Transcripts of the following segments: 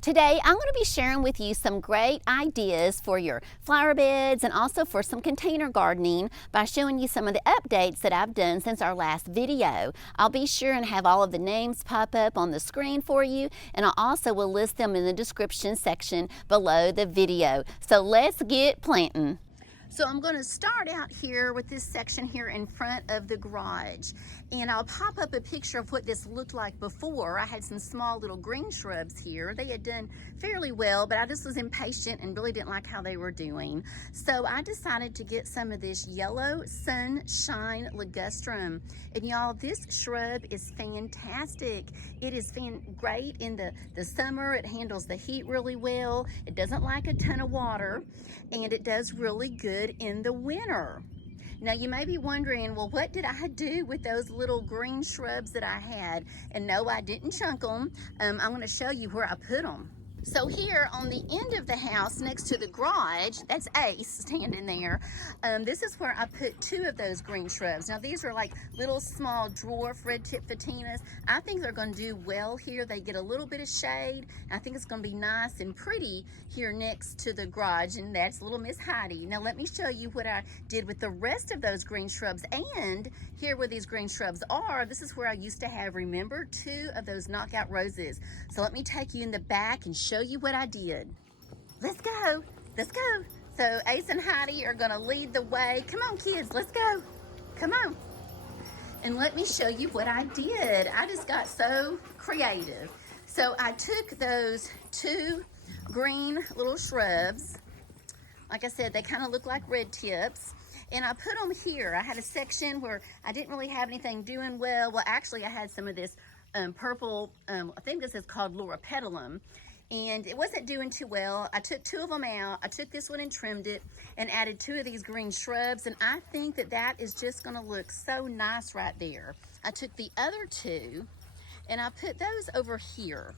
Today, I'm going to be sharing with you some great ideas for your flower beds and also for some container gardening by showing you some of the updates that I've done since our last video. I'll be sure and have all of the names pop up on the screen for you, and I also will list them in the description section below the video. So let's get planting. So I'm going to start out here with this section here in front of the garage, and I'll pop up a picture of what this looked like before. I had some small little green shrubs here. They had done fairly well, but I just was impatient and really didn't like how they were doing. So I decided to get some of this yellow sunshine ligustrum. And y'all, this shrub is fantastic. It is great in the summer. It handles the heat really well. It doesn't like a ton of water, and it does really good in the winter. Now you may be wondering, well, what did I do with those little green shrubs that I had? And no, I didn't chunk them. I'm going to show you where I put them. So here on the end of the house next to the garage, that's Ace standing there. This is where I put two of those green shrubs. Now these are like little small dwarf red tip phatinas. I think they're going to do well here. They get a little bit of shade. I think it's going to be nice and pretty here next to the garage, and that's little Miss Heidi. Now let me show you what I did with the rest of those green shrubs. And here where these green shrubs are, this is where I used to have, remember, two of those knockout roses. So let me take you in the back and show you what I did. Let's go. So Ace and Heidi are gonna lead the way. Come on, kids, let's go. Come on. And let me show you what I did. I just got so creative. So I took those two green little shrubs. Like I said, they kind of look like red tips. And I put them here. I had a section where I didn't really have anything doing well. Well, actually, I had some of this purple, I think this is called loropetalum, and it wasn't doing too well. I took two of them out. I took this one and trimmed it and added two of these green shrubs, and I think that that is just gonna look so nice right there. I took the other two and I put those over here.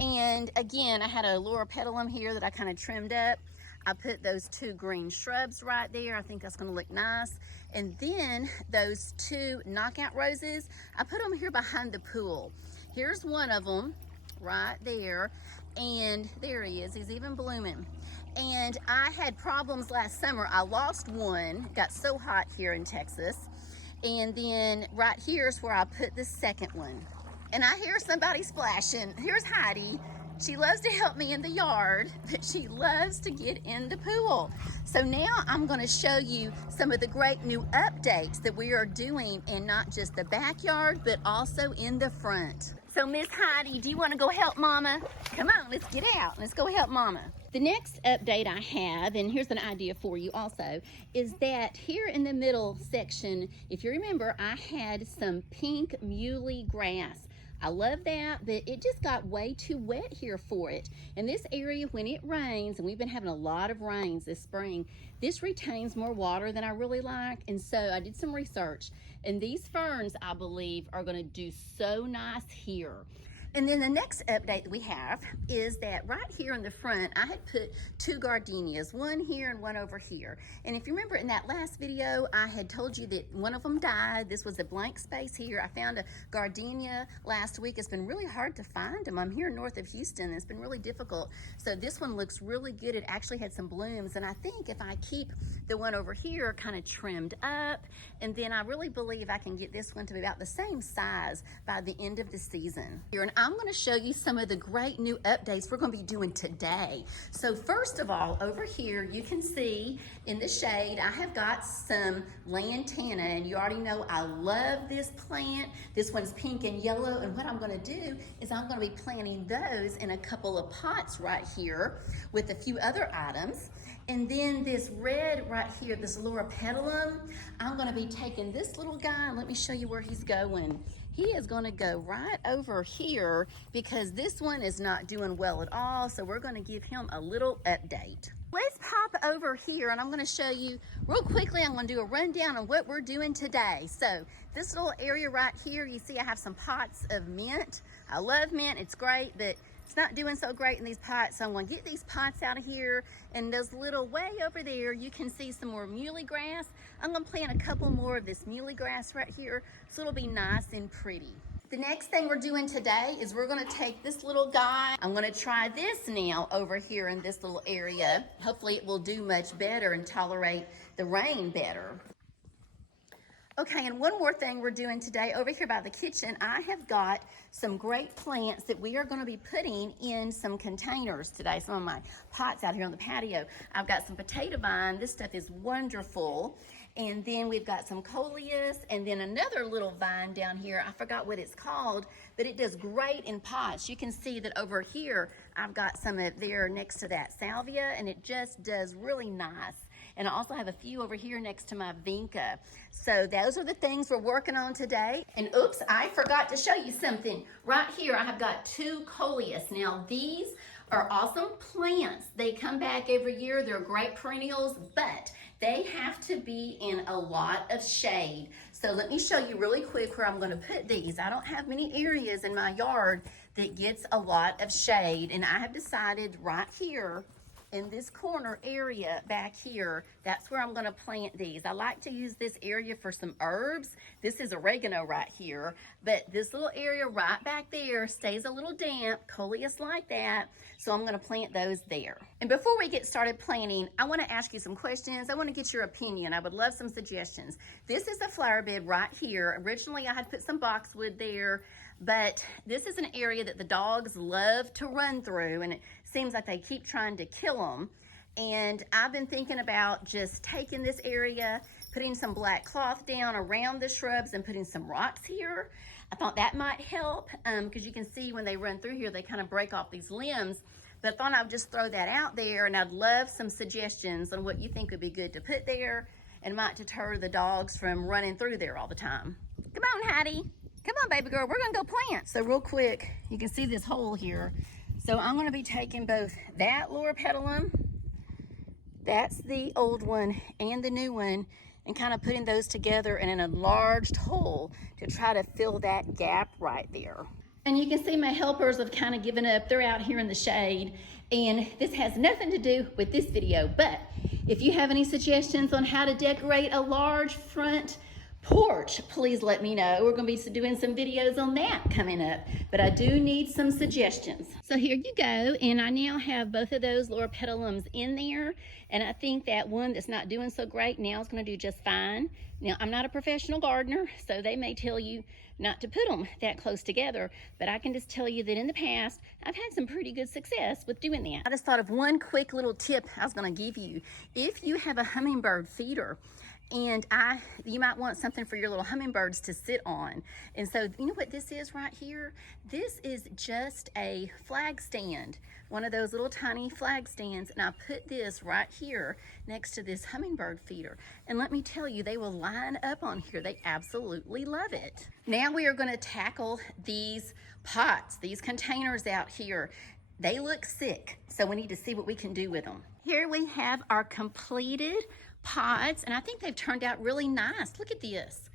And again, I had a loropetalum here that I kind of trimmed up. I put those two green shrubs right there. I think that's gonna look nice. And then those two knockout roses, I put them here behind the pool. Here's one of them right there. And there he is, he's even blooming. And I had problems last summer. I lost one, got so hot here in Texas. And then right here is where I put the second one. And I hear somebody splashing. Here's Heidi. She loves to help me in the yard, but she loves to get in the pool. So now I'm gonna show you some of the great new updates that we are doing in not just the backyard, but also in the front. So Miss Heidi, do you wanna go help Mama? Come on, let's get out. Let's go help Mama. The next update I have, and here's an idea for you also, is that here in the middle section, if you remember, I had some pink muley grass. I love that, but it just got way too wet here for it. And this area, when it rains, and we've been having a lot of rains this spring, this retains more water than I really like. And so I did some research, and these ferns, I believe, are gonna do so nice here. And then the next update that we have is that right here in the front, I had put two gardenias, one here and one over here. And if you remember in that last video, I had told you that one of them died. This was a blank space here. I found a gardenia last week. It's been really hard to find them. I'm here north of Houston. It's been really difficult. So this one looks really good. It actually had some blooms. And I think if I keep the one over here kind of trimmed up, and then I really believe I can get this one to be about the same size by the end of the season. And I'm going to show you some of the great new updates we're going to be doing today. So first of all, over here you can see in the shade I have got some lantana, and you already know I love this plant. This one's pink and yellow, and what I'm going to do is I'm going to be planting those in a couple of pots right here with a few other items. And then this red right here, this loropetalum, I'm going to be taking this little guy, and let me show you where he's going. He is going to go right over here because this one is not doing well at all. So we're going to give him a little update. Let's pop over here, and I'm going to show you real quickly. I'm going to do a rundown on what we're doing today. So this little area right here, you see I have some pots of mint. I love mint. It's great, but it's not doing so great in these pots. So I'm going to get these pots out of here, and those little way over there, you can see some more muley grass. I'm going to plant a couple more of this muley grass right here, so it'll be nice and pretty. The next thing we're doing today is we're gonna take this little guy. I'm gonna try this now over here in this little area. Hopefully it will do much better and tolerate the rain better. Okay, and one more thing we're doing today over here by the kitchen, I have got some great plants that we are going to be putting in some containers today, some of my pots out here on the patio. I've got some potato vine. This stuff is wonderful. And then we've got some coleus and then another little vine down here. I forgot what it's called, but it does great in pots. You can see that over here, I've got some of there next to that salvia, and it just does really nice. And I also have a few over here next to my vinca. So those are the things we're working on today. And oops, I forgot to show you something. Right here, I have got 2 coleus. Now these are awesome plants. They come back every year. They're great perennials, but they have to be in a lot of shade. So let me show you really quick where I'm gonna put these. I don't have many areas in my yard that gets a lot of shade, and I have decided right here in this corner area back here, that's where I'm gonna plant these. I like to use this area for some herbs. This is oregano right here, but this little area right back there stays a little damp, coleus like that, so I'm gonna plant those there. And before we get started planting, I wanna ask you some questions. I wanna get your opinion. I would love some suggestions. This is a flower bed right here. Originally, I had put some boxwood there, but this is an area that the dogs love to run through, and it seems like they keep trying to kill them. And I've been thinking about just taking this area, putting some black cloth down around the shrubs and putting some rocks here. I thought that might help because you can see when they run through here, they kind of break off these limbs. But I thought I'd just throw that out there, and I'd love some suggestions on what you think would be good to put there and might deter the dogs from running through there all the time. Come on, Heidi. Come on, baby girl, we're gonna go plant. So real quick, you can see this hole here. So I'm gonna be taking both that loropetalum, that's the old one, and the new one, and kind of putting those together in an enlarged hole to try to fill that gap right there. And you can see my helpers have kind of given up. They're out here in the shade, and this has nothing to do with this video, but if you have any suggestions on how to decorate a large front porch, please let me know. We're going to be doing some videos on that coming up, but I do need some suggestions. So here you go, and I now have both of those loropetalums in there, and I think that one that's not doing so great now is going to do just fine. Now, I'm not a professional gardener, so they may tell you not to put them that close together, but I can just tell you that in the past, I've had some pretty good success with doing that. I just thought of one quick little tip I was going to give you. If you have a hummingbird feeder, and you might want something for your little hummingbirds to sit on. And so, you know what this is right here? This is just a flag stand, one of those little tiny flag stands. And I put this right here next to this hummingbird feeder. And let me tell you, they will line up on here. They absolutely love it. Now we are gonna tackle these pots, these containers out here. They look sick, so we need to see what we can do with them. Here we have our completed pots, and I think they've turned out really nice. Look at this.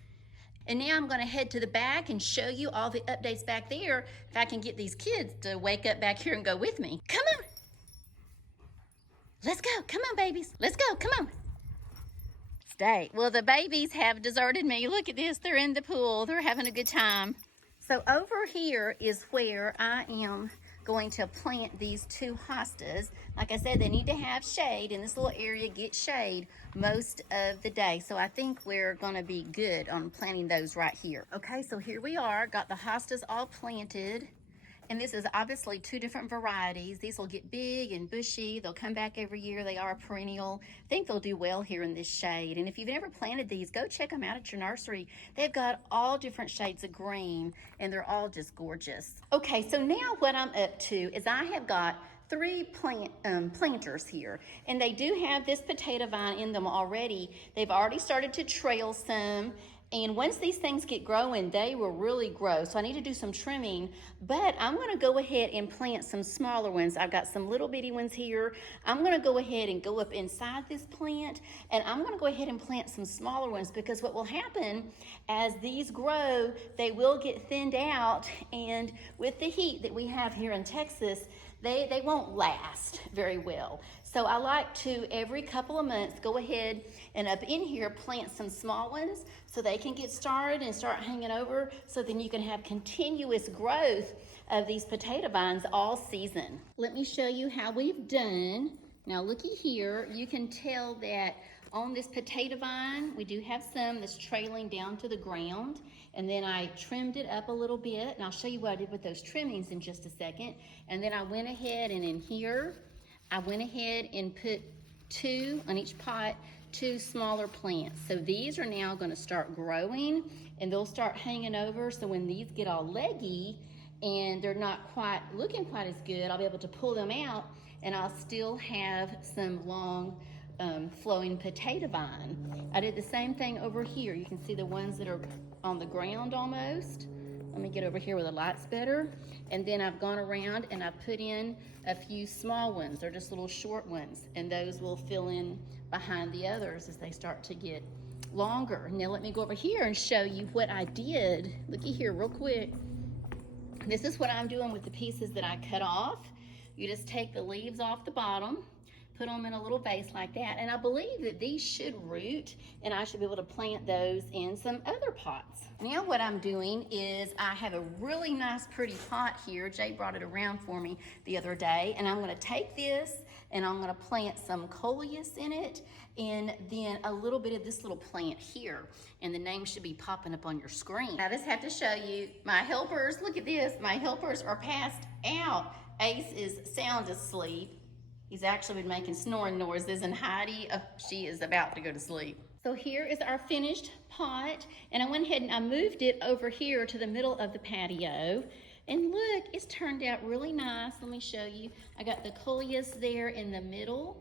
And now I'm gonna head to the back and show you all the updates back there if I can get these kids to wake up back here and go with me. Come on. Let's go, come on babies. Let's go, come on. Stay. Well, the babies have deserted me. Look at this, they're in the pool. They're having a good time. So over here is where I am going to plant these 2 hostas. Like I said, they need to have shade, and this little area gets shade most of the day. So I think we're gonna be good on planting those right here. Okay, so here we are, got the hostas all planted. And this is obviously 2 different varieties. These will get big and bushy. They'll come back every year. They are a perennial. I think they'll do well here in this shade. And if you've never planted these, go check them out at your nursery. They've got all different shades of green, and they're all just gorgeous. Okay, so now what I'm up to is I have got 3 planters here, and they do have this potato vine in them already. They've already started to trail some. And once these things get growing, they will really grow. So I need to do some trimming, but I'm gonna go ahead and plant some smaller ones. I've got some little bitty ones here. I'm gonna go ahead and go up inside this plant, and I'm gonna go ahead and plant some smaller ones, because what will happen as these grow, they will get thinned out, and with the heat that we have here in Texas, they won't last very well. So I like to, every couple of months, go ahead and up in here plant some small ones so they can get started and start hanging over, so then you can have continuous growth of these potato vines all season. Let me show you how we've done. Now looky here, you can tell that on this potato vine, we do have some that's trailing down to the ground, and then I trimmed it up a little bit, and I'll show you what I did with those trimmings in just a second. And then I went ahead and in here, I went ahead and put 2 on each pot, 2 smaller plants. So these are now gonna start growing, and they'll start hanging over, so when these get all leggy and they're not quite looking quite as good, I'll be able to pull them out, and I'll still have some long flowing potato vine. I did the same thing over here. You can see the ones that are on the ground almost. Let me get over here where the light's better. And then I've gone around and I've put in a few small ones. They're just little short ones, and those will fill in behind the others as they start to get longer. Now let me go over here and show you what I did. Looky here real quick. This is what I'm doing with the pieces that I cut off. You just take the leaves off the bottom, put them in a little vase like that, and I believe that these should root, and I should be able to plant those in some other pots. Now what I'm doing is I have a really nice pretty pot here. Jay brought it around for me the other day, and I'm gonna take this and I'm gonna plant some coleus in it, and then a little bit of this little plant here, and the name should be popping up on your screen. I just have to show you my helpers. Look at this, my helpers are passed out. Ace is sound asleep. He's actually been making snoring noises, and Heidi, she is about to go to sleep. So here is our finished pot, and I went ahead and I moved it over here to the middle of the patio. And look, it's turned out really nice. Let me show you. I got the coleus there in the middle,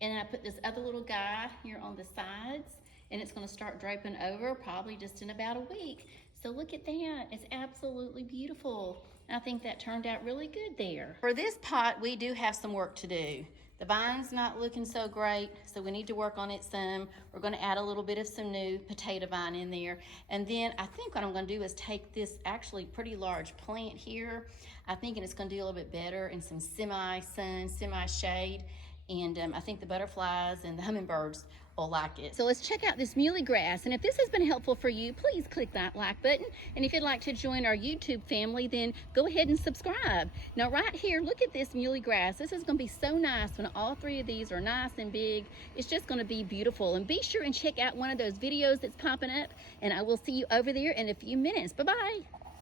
and I put this other little guy here on the sides, and it's gonna start draping over probably just in about a week. So look at that, it's absolutely beautiful. I think that turned out really good there. For this pot, we do have some work to do. The vine's not looking so great, so we need to work on it some. We're gonna add a little bit of some new potato vine in there. And then I think what I'm gonna do is take this actually pretty large plant here. I think it's gonna do a little bit better in some semi-sun, semi-shade. And I think the butterflies and the hummingbirds will like it. So let's check out this muley grass. And if this has been helpful for you, please click that like button. And if you'd like to join our YouTube family, then go ahead and subscribe. Now right here, look at this muley grass. This is gonna be so nice when all 3 of these are nice and big. It's just gonna be beautiful. And be sure and check out one of those videos that's popping up, and I will see you over there in a few minutes. Bye-bye.